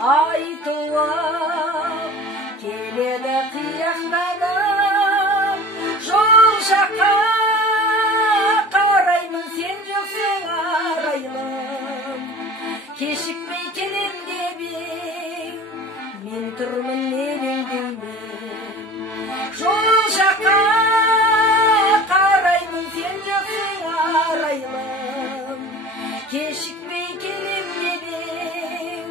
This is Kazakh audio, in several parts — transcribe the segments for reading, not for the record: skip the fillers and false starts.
айтылып келеді қияқтанып, жол жаққа қараймын, сен жоқсың арайлым. Кешікпей келем деп ең, мен тұрмын елеңдеумен. Жол жаққа қараймын, сен жоқсың арайлым. Кешікпей келем деп ең,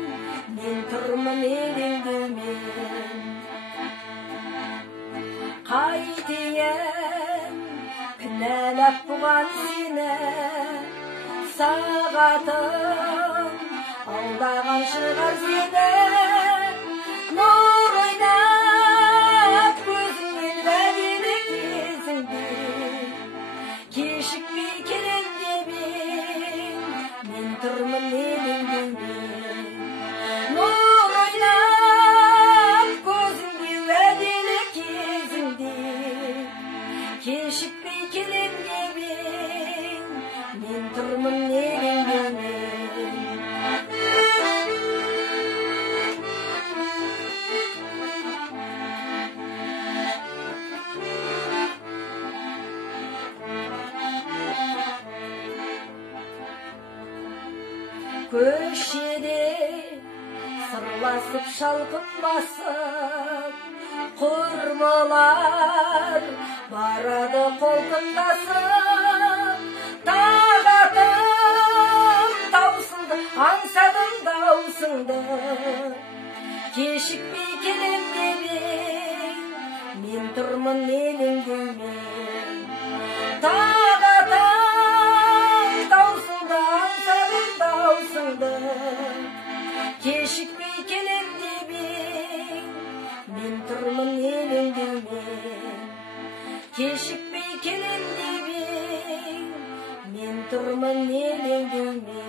мен тұрмын елеңдеумен. Қайтейін кінәлап бұған сені, сағатым алдаған шығар сені. Нұр ойнап көзіңнен уәделі кезіңде, кешікпей келем деп ең, мен тұрмын елеңдеумен. Нұр ойнап көзіңде уәделі кезіңде, кешікпей келем деп ең, мен тұрмын елеңдеумен. Көшеде сырласып шалқып басып, құрбылар барады қолтықтасып. Тағатым таусылды, аңсадым даусыңды, кешікпей келем деп ең, мен тұрмын елеңдеумен. Тағатым таусылды, аңсадым даусыңды, кешікпей келем деп ең, мен тұрмын елеңдеумен. Кешікпей келем деп ең, мен тұрмын елеңдеумен.